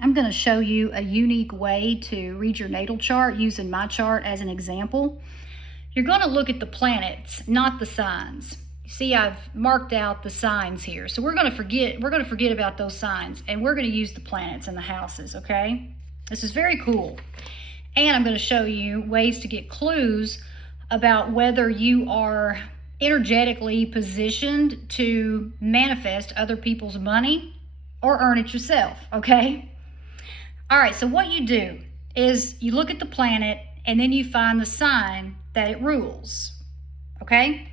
I'm going to show you a unique way to read your natal chart using my chart as an example. You're going to look at the planets, not the signs. See, I've marked out the signs here. So we're going to forget about those signs, and we're going to use the planets and the houses, okay? This is very cool. And I'm going to show you ways to get clues about whether you are energetically positioned to manifest other people's money or earn it yourself, okay? All right, so what you do is you look at the planet and then you find the sign that it rules, okay?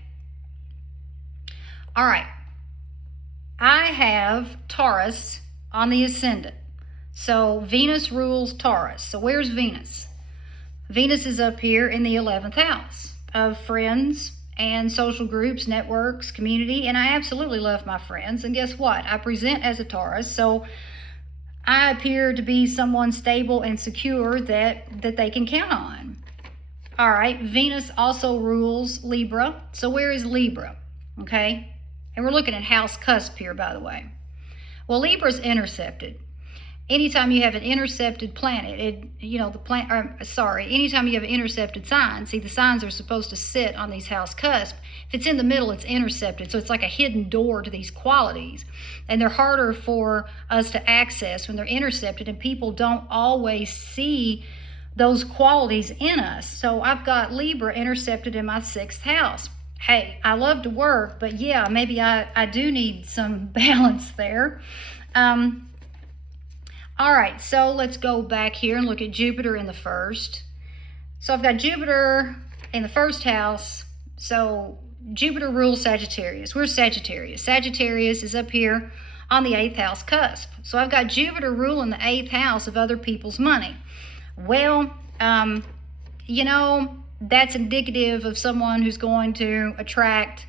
All right, I have Taurus on the ascendant. So Venus rules Taurus. So where's Venus? Venus is up here in the 11th house of friends and social groups, networks, community, and I absolutely love my friends. And guess what? I present as a Taurus, so I appear to be someone stable and secure that they can count on. All right, Venus also rules Libra. So where is Libra? Okay, and we're looking at house cusp here, by the way. Well, Libra's intercepted. Anytime you have an intercepted planet, anytime you have an intercepted sign, see, the signs are supposed to sit on these house cusp. If it's in the middle, it's intercepted. So it's like a hidden door to these qualities. And they're harder for us to access when they're intercepted, and people don't always see those qualities in us. So I've got Libra intercepted in my 6th house. Hey, I love to work, but yeah, maybe I do need some balance there. All right, so let's go back here and look at Jupiter in the 1st. So I've got Jupiter in the 1st house. So Jupiter rules Sagittarius. Where's Sagittarius? Sagittarius is up here on the 8th house cusp. So I've got Jupiter ruling the 8th house of other people's money. Well, that's indicative of someone who's going to attract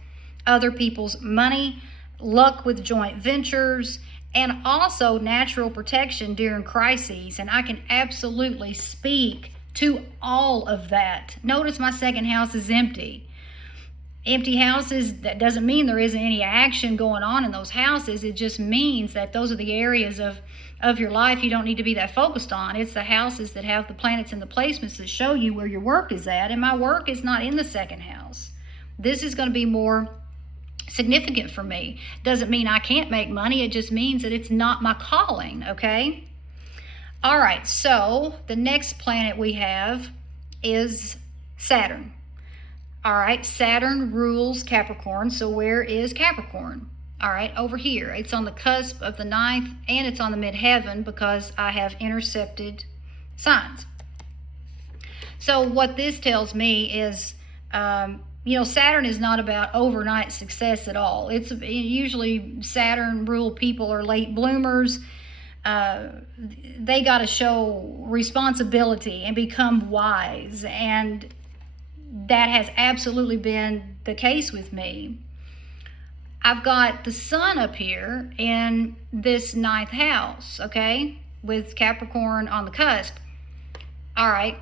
other people's money, luck with joint ventures, and also natural protection during crises. And I can absolutely speak to all of that. Notice my 2nd house is empty. Empty houses, that doesn't mean there isn't any action going on in those houses. It just means that those are the areas of your life you don't need to be that focused on. It's the houses that have the planets and the placements that show you where your work is at. And my work is not in the 2nd house. This is going to be more significant for me. Doesn't mean I can't make money. It just means that it's not my calling, okay? All right, so the next planet we have is Saturn. All right, Saturn rules Capricorn. So where is Capricorn? All right, over here. It's on the cusp of the 9th, and it's on the midheaven because I have intercepted signs. So what this tells me is, Saturn is not about overnight success at all. It's usually Saturn rule people are late bloomers. They got to show responsibility and become wise, and that has absolutely been the case with me. I've got the sun up here in this 9th house, okay, with Capricorn on the cusp. All right,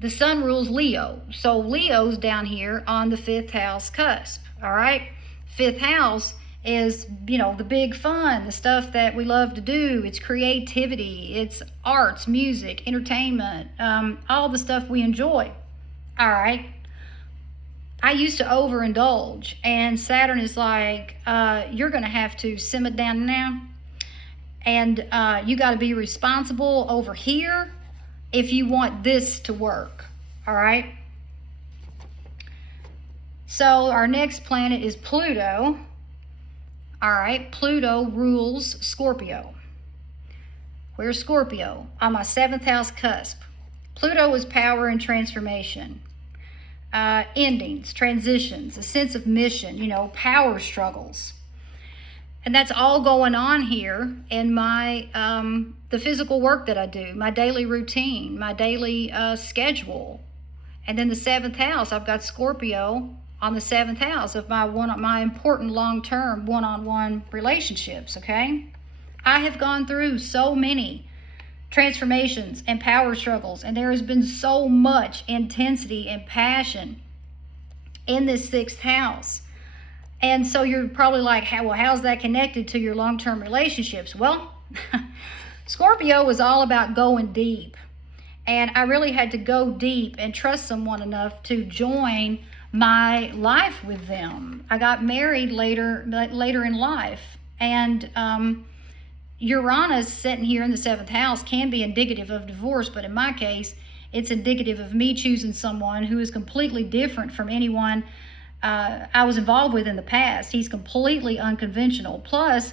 the sun rules Leo. So Leo's down here on the 5th house cusp, all right? 5th house is, the big fun, the stuff that we love to do. It's creativity, it's arts, music, entertainment, all the stuff we enjoy, all right? I used to overindulge, and Saturn is like, you're going to have to simmer down now, and you got to be responsible over here if you want this to work, all right? So our next planet is Pluto. All right, Pluto rules Scorpio. Where's Scorpio? On my 7th house cusp. Pluto is power and transformation. Endings, transitions, a sense of mission, power struggles. And that's all going on here in my the physical work that I do, my daily routine, my daily schedule. And then the 7th house, I've got Scorpio on the 7th house of my important long-term one-on-one relationships, okay? I have gone through so many transformations and power struggles, and there has been so much intensity and passion in this 6th house. And so you're probably like, how's that connected to your long-term relationships? Well, Scorpio was all about going deep. And I really had to go deep and trust someone enough to join my life with them. I got married later in life. And Uranus sitting here in the 7th house can be indicative of divorce, but in my case, it's indicative of me choosing someone who is completely different from anyone I was involved with in the past. He's completely unconventional. Plus,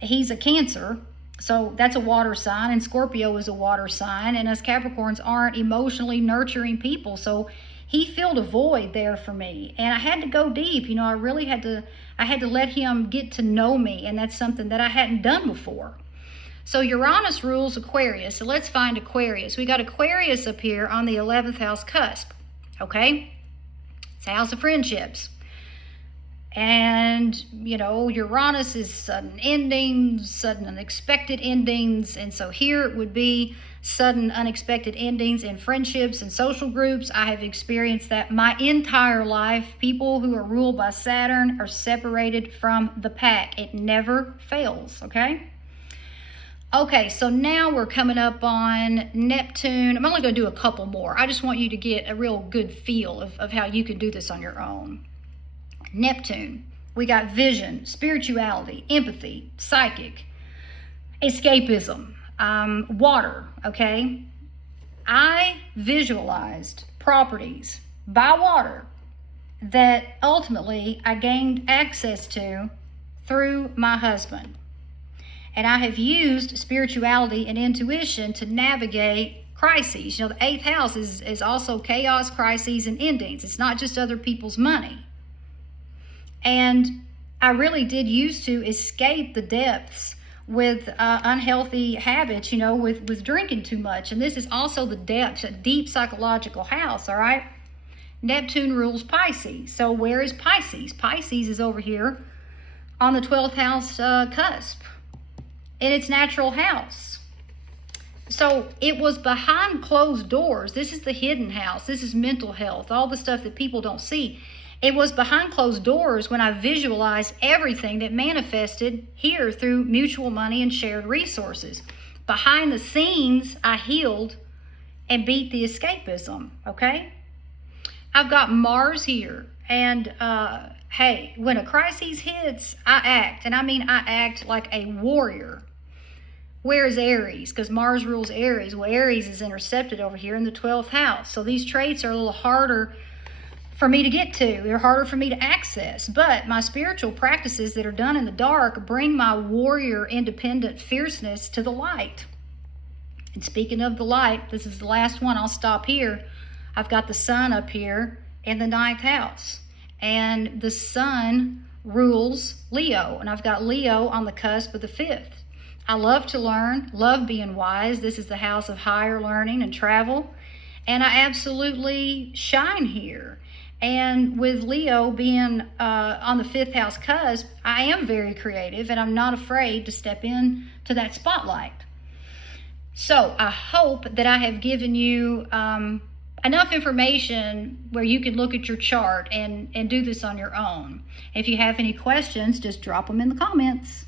he's a Cancer, so that's a water sign, and Scorpio is a water sign, and us Capricorns aren't emotionally nurturing people, so he filled a void there for me, and I had to go deep. I really had to let him get to know me, and that's something that I hadn't done before. So Uranus rules Aquarius, so let's find Aquarius. We got Aquarius up here on the 11th house cusp, okay? It's a house of friendships. And, Uranus is sudden endings, sudden unexpected endings. And so here it would be sudden unexpected endings in friendships and social groups. I have experienced that my entire life. People who are ruled by Saturn are separated from the pack. It never fails, okay? Okay, so now we're coming up on Neptune. I'm only going to do a couple more. I just want you to get a real good feel of how you can do this on your own. Neptune, we got vision, spirituality, empathy, psychic, escapism, water, okay? I visualized properties by water that ultimately I gained access to through my husband. And I have used spirituality and intuition to navigate crises. The 8th house is also chaos, crises, and endings. It's not just other people's money. And I really did used to escape the depths with unhealthy habits, with drinking too much. And this is also the depths, a deep psychological house, all right? Neptune rules Pisces. So where is Pisces? Pisces is over here on the 12th house cusp in its natural house. So it was behind closed doors. This is the hidden house. This is mental health, all the stuff that people don't see. It was behind closed doors when I visualized everything that manifested here through mutual money and shared resources. Behind the scenes, I healed and beat the escapism, okay? I've got Mars here, and hey, when a crisis hits, I act, and I mean I act like a warrior. Where is Aries? Because Mars rules Aries. Well, Aries is intercepted over here in the 12th house, so these traits are a little harder for me to get to. They're harder for me to access. But my spiritual practices that are done in the dark bring my warrior independent fierceness to the light. And speaking of the light, this is the last one. I'll stop here. I've got the sun up here in the 9th house. And the sun rules Leo. And I've got Leo on the cusp of the 5th. I love to learn, love being wise. This is the house of higher learning and travel. And I absolutely shine here. And with Leo being on the 5th house cusp, I am very creative and I'm not afraid to step in to that spotlight. So I hope that I have given you enough information where you can look at your chart and do this on your own. If you have any questions, just drop them in the comments.